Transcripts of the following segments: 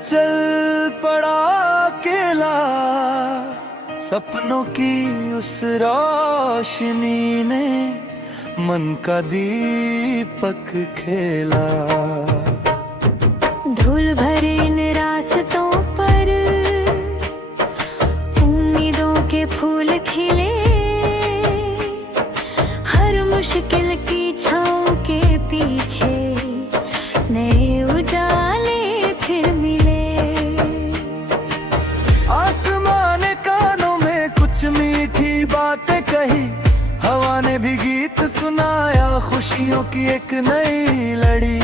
चल पड़ा अकेला, सपनों की उस रोशनी ने मन का दीपक खेला। धूल भरे इन रास्तों पर उम्मीदों के फूल खिले, हर मुश्किल की छाँव के पीछे नए उजाले फिर मिले। आसमान ने कानों में कुछ मीठी बातें कही, हवा ने भी गीत सुनाया, खुशियों की एक नई लड़ी।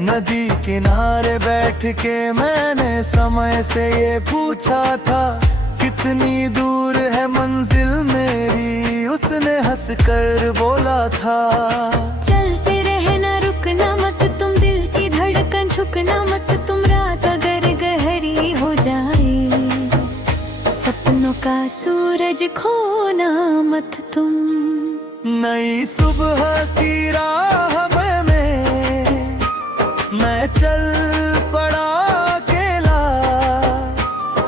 नदी किनारे बैठ के मैंने समय से ये पूछा था, कितनी दूर है मंजिल मेरी, उसने हंसकर बोला था। चलते रहना रुकना मत तुम, दिल की धड़कन झुकना मत तुम, रात अगर गहरी हो जाए सपनों का सूरज खोना मत तुम। नई सुबह की राह में मैं चल पड़ा अकेला,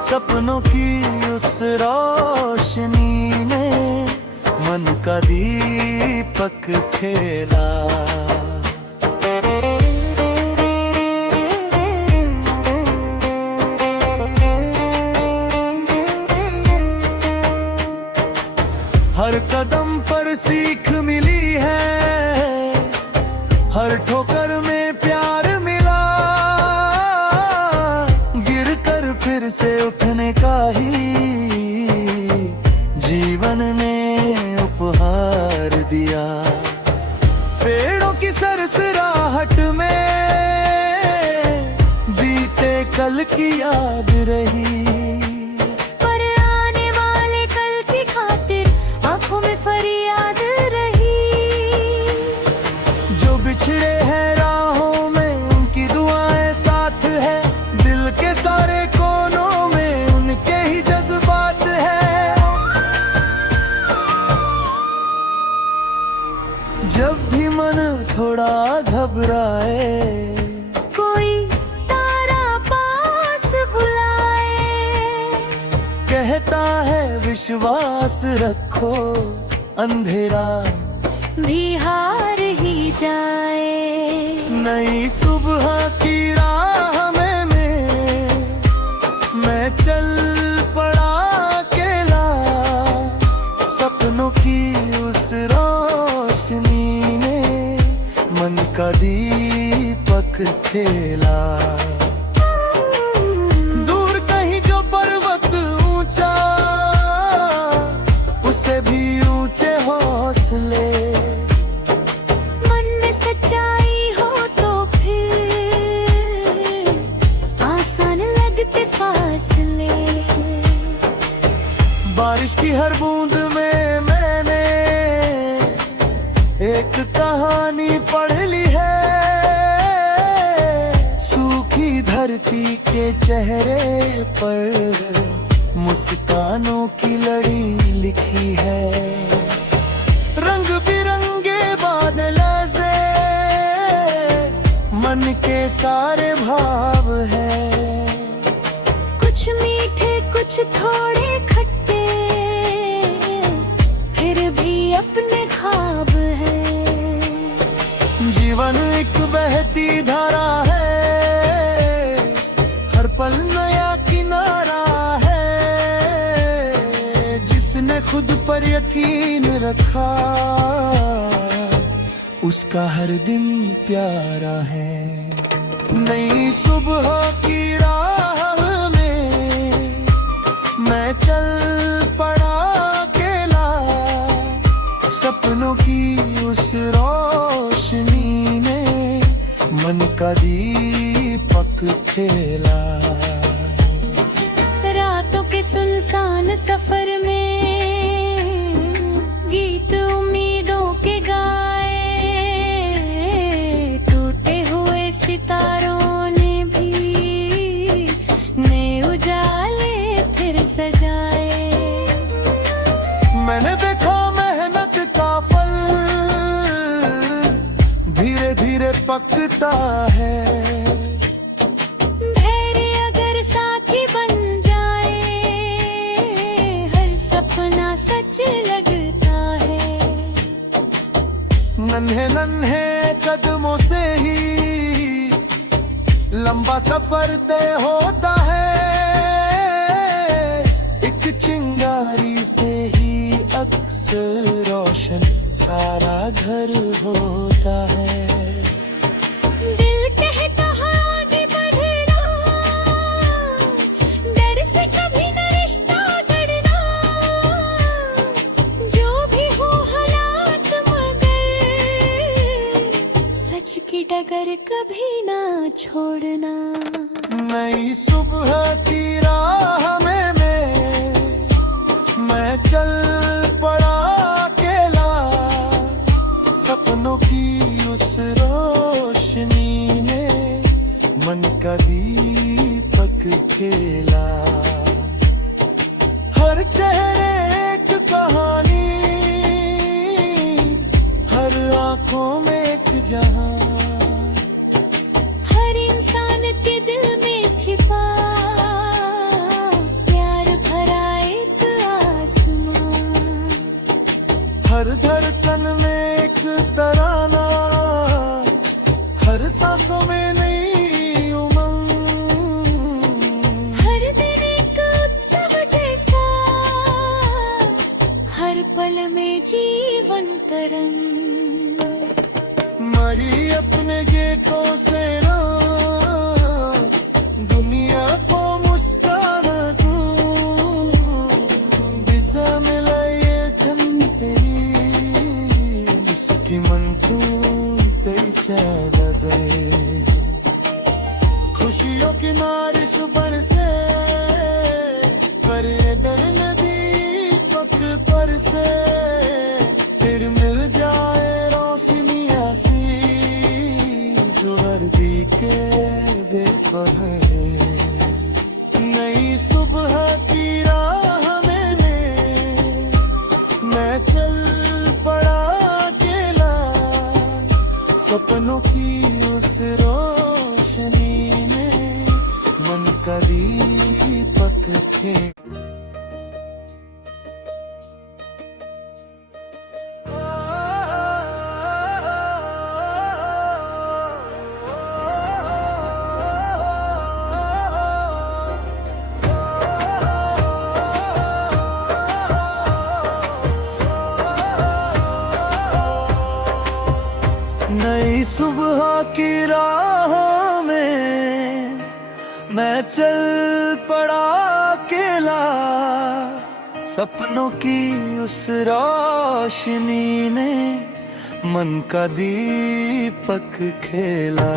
सपनों की उस रोशनी ने मन का दीपक खेला। हर कदम पर सीख मिली है, हर ठोकर में प्यार मिला, गिर कर फिर से उठने का ही जीवन ने उपहार दिया। पेड़ों की सरसराहट में बीते कल की याद रही, फरियाद रही। जो बिछड़े हैं राहों में उनकी दुआएं साथ है, दिल के सारे कोनों में उनके ही जज्बात है। जब भी मन थोड़ा घबराए, कोई तारा पास बुलाए, कहता है विश्वास रखो, अंधेरा भी हार ही जाए। नई सुबह की राह में मैं चल पड़ा अकेला, सपनों की उस रोशनी ने मन का दीपक खेला। दूर कहीं जो पर्वत ऊंचा, उसे भी ऊंचे हौसले, मन में सच्चाई हो तो फिर आसान लगते फासले। बारिश की हर बूंद में मैंने एक कहानी पढ़ ली है, सूखी धरती के चेहरे पर मुस्कानों की लड़ी लिखी है। रंग बिरंगे बादल से मन के सारे भाव है, कुछ मीठे कुछ थोड़े खट्टे, फिर भी अपने ख्वाब है। जीवन एक बहती धारा है, हर पल नया किनारा है, जिसने खुद पर यकीन रखा उसका हर दिन प्यारा है। नई सुबह की राह में मैं चल पड़ा अकेला, सपनों की उस रोशनी ने मन का दीपक खेला। रातों के सुनसान सफर में गीत उम्मीदों के गाए, टूटे हुए सितारों ने भी नए उजाले फिर सजाए। मैंने देखा मेहनत का फल धीरे धीरे पकता है, धैर्य नन्हे नन्हे कदमों से ही लंबा सफर तय होता है। एक चिंगारी से ही अक्सर रोशन सारा घर होता है। दिल कहता है आगे बढ़ना, डर से कभी न रिश्ता गढ़ना। जो भी हो हालात मगर सच की डगर कभी ना छोड़ना। नई सुबह की राह में मैं चल पड़ा अकेला। सपनों की उस रोशनी ने मन का दीपक खेला। हर चेहरे एक कहानी, हर आंखों में एक जहां, हर इंसान के दिल में छिपा प्यार भरा एक आसमां। हर धड़कन में एक तराना, हर सांसों में नई उमंग। हर दिन एक उत्सव जैसा, हर पल में जीवन तरंग। मरी अपने गीतों से ना दुनिया को मुस्कान दूं। दिशा में लाए तन तेरी, उसकी मन तू पहचान दे। खुशियों की बारिश बरसे, पर डर नदी पक पर से। फिर मिल जाए रोशनियां सी, जो हर के देखो है। नई सुबह की राह में मैं चल पड़ा अकेला। सपनों की उस रोशनी ने मन का दीपक खे। नई सुबह की राह में मैं चल पड़ा अकेला। सपनों की उस रोशनी ने मन का दीपक खेला।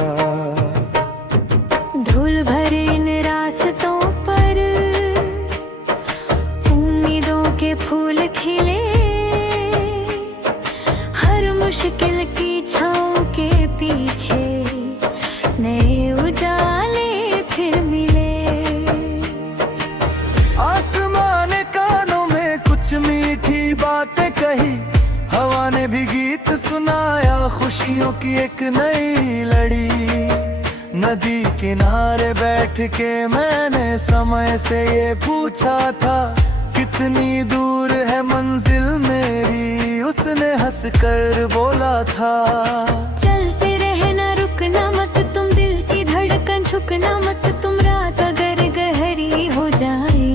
धूल भरे इन रास्तों पर उम्मीदों के फूल खिले। हर मुश्किल की छाँव के पीछे नए उजाले फिर मिले। आसमान ने कानों में कुछ मीठी बातें कही, हवा ने भी गीत सुनाया खुशियों की एक नई लड़ी। नदी किनारे बैठ के मैंने समय से ये पूछा था, कितनी दूर है मंजिल मेरी। उसने हंसकर बोला था, चलते रहना रुकना मत तुम, दिल की धड़कन झुकना मत तुम। रात अगर गहरी हो जाए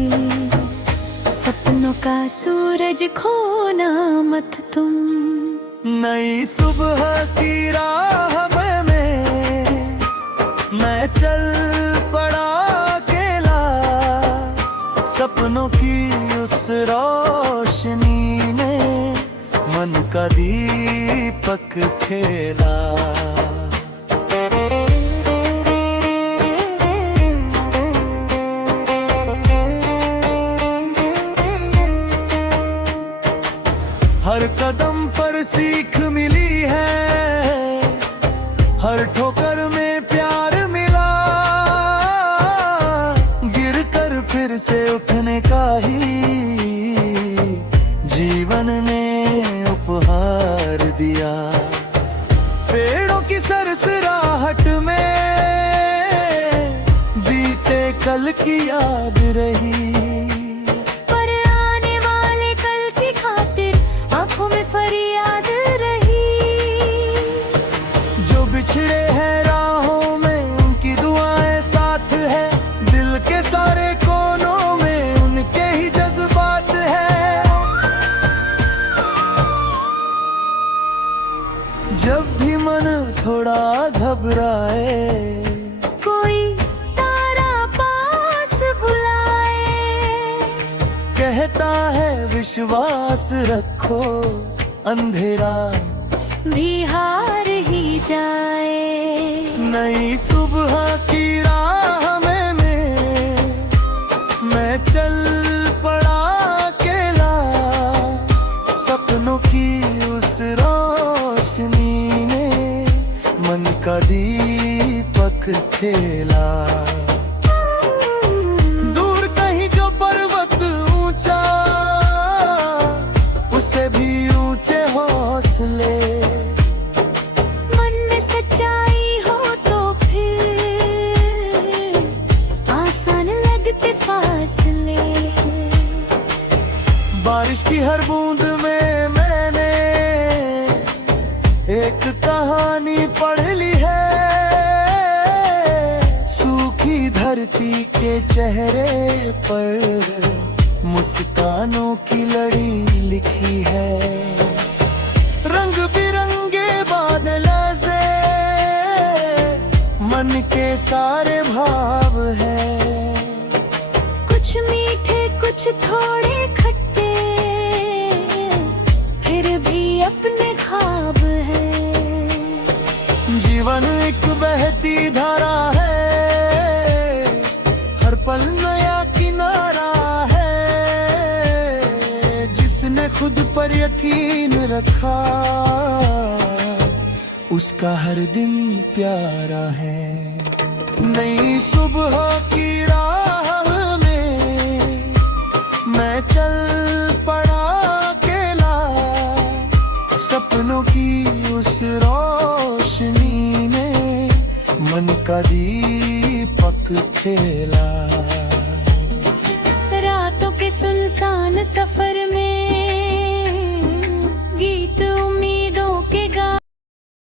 सपनों का सूरज खोना मत तुम। नई सुबह की राह में मैं चल पड़ा अकेला। सपनों की उस रोशनी ने मन का दीपक खेला। हर कदम पर सीख मिली है, हर ठोकर में प्यार मिला। गिर कर फिर से उठने का ही जीवन ने उपहार दिया। पेड़ों की सरसराहट में बीते कल की याद रही। पर आने वाले कल की खातिर आंखों में फरियाद रही। घबराए, कोई तारा पास बुलाए, कहता है विश्वास रखो, अंधेरा भी हार ही जाए। नई सुबह की राह में मैं चल पड़ा अकेला, सपनों की उस रोशनी ने मन का दीपक खेला। दूर कहीं जो पर्वत ऊंचा, उसे भी ऊंचे हौसले, मन में सच्चाई हो तो फिर आसान लगते फासले। बारिश की हर बूंद में मैंने एक कहानी पढ़ ली है, सूखी धरती के चेहरे पर मुस्कानों की लड़ी लिखी है। रंग बिरंगे बादल से मन के सारे भाव है, कुछ मीठे कुछ थोड़े खट्टे, फिर भी अपने ख्वाब है। जीवन एक बहती धारा है, हर पल नया किनारा है, जिसने खुद पर यकीन रखा, उसका हर दिन प्यारा है। नई सुबह की राह में मैं चल पड़ा अकेला, सपनों की उस रोशनी ने मन का दीपक खेला।